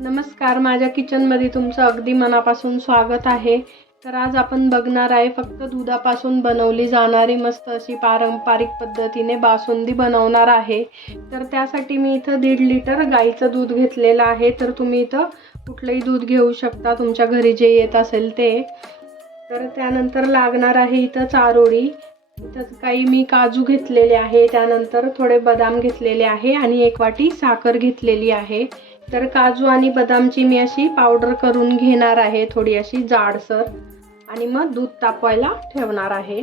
नमस्कार माझ्या किचनमध्ये तुमचं अगदी मनापासून स्वागत आहे. तर आज आपण बघणार आहे फक्त दुधापासून बनवली जाणारी मस्त अशी पारंपरिक पद्धतीने बासुंदी बनवणार आहे. तर त्यासाठी मी इथं दीड लिटर गाईचं दूध घेतलेलं आहे. तर तुम्ही इथं कुठलंही दूध घेऊ शकता तुमच्या घरी जे येत असेल ते. तर त्यानंतर लागणार आहे इथं चारोळी. इथं काही मी काजू घेतलेले आहे त्यानंतर थोडे बदाम घेतलेले आहे आणि एक वाटी साखर घेतलेली आहे. तर काजू आणि बदामची मी अशी पावडर करून घेणार आहे थोडी अशी जाडसर. आणि मग दूध तापवायला ठेवणार आहे.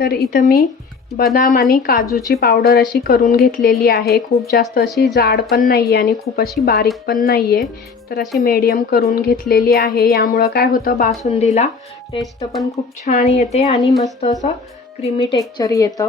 तर इथं मी बदाम आणि काजूची पावडर अशी करून घेतलेली आहे. खूप जास्त अशी जाड पण नाही आहे आणि खूप अशी बारीक पण नाही आहे तर अशी मीडियम करून घेतलेली आहे. यामुळं काय होतं बासुंदीला टेस्ट पण खूप छान येते आणि मस्त असं क्रीमी टेक्चर येतं.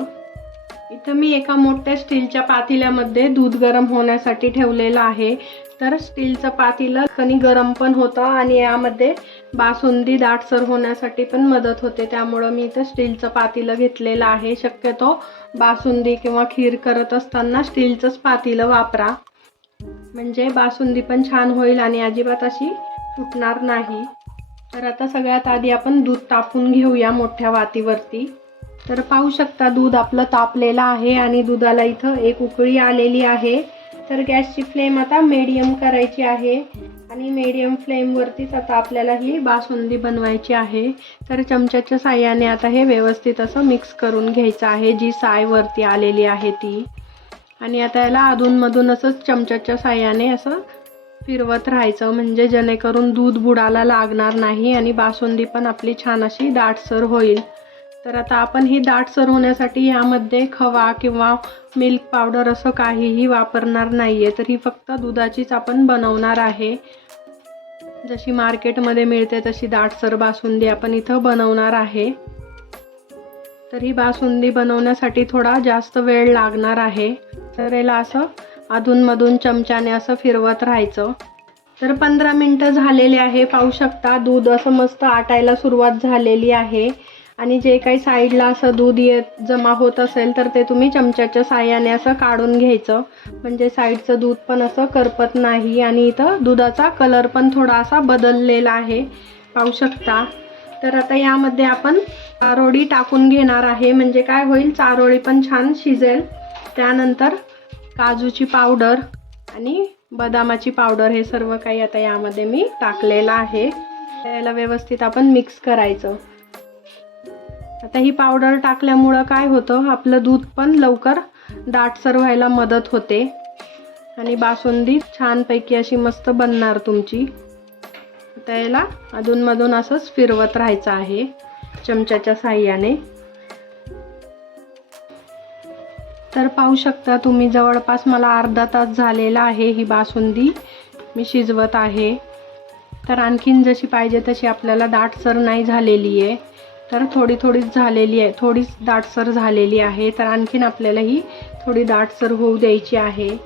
इथं मी एका मोठ्या स्टीलच्या पातेल्यामध्ये दूध गरम होण्यासाठी ठेवलेलं आहे. तर स्टीलचं पातेलं कणी गरम पण होतं आणि यामध्ये बासुंदी दाटसर होण्यासाठी पण मदत होते. त्यामुळं मी इथं स्टीलचं पातेलं घेतलेलं आहे. शक्यतो बासुंदी किंवा खीर करत असताना स्टीलचंच पातेलं वापरा. म्हणजे बासुंदी पण छान होईल आणि अजिबात अशी फुटणार नाही. तर आता सगळ्यात आधी आपण दूध तापून घेऊया मोठ्या वातीवरती तर पाहू शकता दूध आपलं तापलेलं आहे आणि दुधाला इथं एक उकळी आलेली आहे. तर गॅसची फ्लेम आता मीडियम करायची आहे आणि मीडियम फ्लेमवरतीच आता आपल्याला ही बासुंदी बनवायची आहे. तर चमच्याच्या साह्याने आता हे व्यवस्थित असं मिक्स करून घ्यायचं आहे जी साय वरती आलेली आहे ती. आणि आता याला अधूनमधून असंच चमच्याच्या साह्याने असं फिरवत राहायचं म्हणजे जेणेकरून दूध बुडाला लागणार नाही आणि बासुंदी पण आपली छान अशी दाटसर होईल. तर आता आपण ही दाटसर होण्यासाठी यामध्ये खवा किंवा मिल्क पावडर असं काहीही वापरणार नाही आहे तर ही फक्त दुधाचीच आपण बनवणार आहे. जशी मार्केटमध्ये मिळते तशी दाटसर बासुंदी आपण इथं बनवणार आहे. तर ही बासुंदी बनवण्यासाठी थोडा जास्त वेळ लागणार आहे. तर याला असं अधूनमधून चमच्याने असं फिरवत राहायचं. तर पंधरा मिनटं झालेले आहे. पाहू शकता दूध असं मस्त आटायला सुरुवात झालेली आहे. आणि जे काही साईडला असं दूध येत जमा होत असेल तर ते तुम्ही चमच्याच्या साह्याने असं काढून घ्यायचं. म्हणजे साईडचं दूध पण असं करपत नाही आणि इथं दुधाचा कलर पण थोडा असा बदललेला आहे. पाहू शकता. तर आता यामध्ये आपण चारोळी टाकून घेणार आहे. म्हणजे काय होईल? चारोळी पण छान शिजेल. त्यानंतर काजूची पावडर आणि बदामाची पावडर हे सर्व काही आता यामध्ये मी टाकलेलं आहे. त्याला व्यवस्थित आपण मिक्स करायचं. आता ही पावडर टाकल्यामुळं काय होतं? आपलं दूध पण लवकर दाटसर व्हायला मदत होते. आणि बासुंदी छानपैकी अशी मस्त बनणार तुमची. आता याला अधूनमधून असंच फिरवत राहायचं आहे चमच्याच्या साह्याने. तर पाहू शकता तुम्ही जवळपास मला अर्धा तास झालेला आहे ही बासुंदी मी शिजवत आहे. तर आणखीन जशी पाहिजे तशी आपल्याला दाटसर नाही झालेली आहे तर थोडी थोडीच झालेली आहे थोडीच दाटसर झालेली आहे. तर आणखीन आपल्याला ही थोडी दाटसर होऊ द्यायची आहे.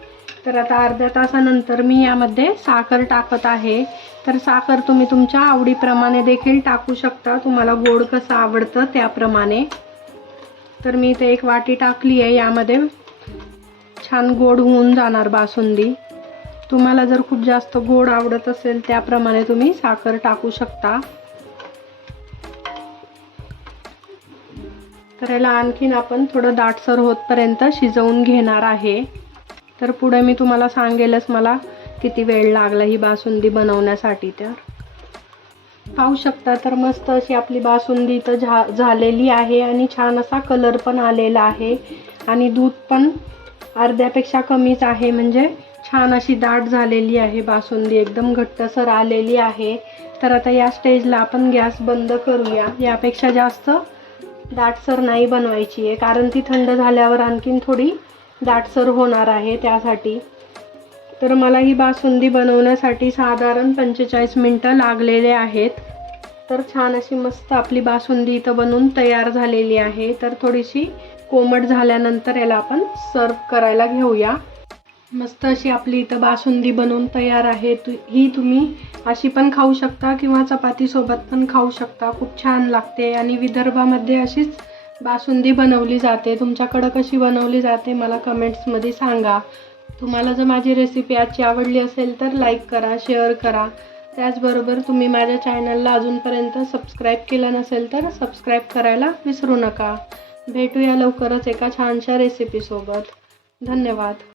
तर आता अर्ध्या तासानंतर मी यामध्ये साखर टाकत आहे. तर साखर तुम्ही तुमच्या आवडीप्रमाणे देखील टाकू शकता. तुम्हाला गोड कसं आवडतं त्याप्रमाणे. तर मी इथे एक वाटी टाकली आहे. यामध्ये छान गोड होऊन जाणार बासुंदी. तुम्हाला जर खूप जास्त गोड आवडत असेल त्याप्रमाणे तुम्ही साखर टाकू शकता. तर याला आणखीन आपण थोडं दाटसर होतपर्यंत शिजवून घेणार आहे. तर पुढे मी तुम्हाला सांगेलच मला किती वेळ लागला ही बासुंदी बनवण्यासाठी तर. पाहू शकता तर मस्त अशी आपली बासुंदी तर झा झालेली आहे आणि छान असा कलर पण आलेला आहे. आणि दूध पण अर्ध्यापेक्षा कमीच आहे म्हणजे छान अशी दाट झालेली आहे बासुंदी. एकदम घट्टसर आलेली आहे. तर आता या स्टेजला आपण गॅस बंद करूया. यापेक्षा जास्त दाटसर नाही बनवायची आहे कारण ती थंड झाल्यावर आणखीन थोडी दाटसर होणार आहे त्यासाठी. तर मला ही बासुंदी बनवण्यासाठी साधारण पंचेचाळीस मिनटं लागलेले आहेत. तर छान अशी मस्त आपली बासुंदी इथं बनवून तयार झालेली आहे. तर थोडीशी कोमट झाल्यानंतर याला आपण सर्व करायला घेऊया. मस्त अशी आपली इथं बासुंदी बनवून तयार आहे. तु ही तुम्ही अशी पण खाऊ शकता किंवा चपातीसोबत पण खाऊ शकता. खूप छान लागते आणि विदर्भामध्ये अशीच बासुंदी बनवली जाते. तुमच्याकडं कशी बनवली जाते मला कमेंट्समध्ये सांगा. तुम्हाला जर माझी रेसिपी आजची आवडली असेल तर लाईक करा शेअर करा. त्याचबरोबर तुम्ही माझ्या चॅनलला अजूनपर्यंत सबस्क्राईब केलं नसेल तर सबस्क्राईब करायला विसरू नका. भेटूया लवकरच एका छानशा रेसिपीसोबत धन्यवाद.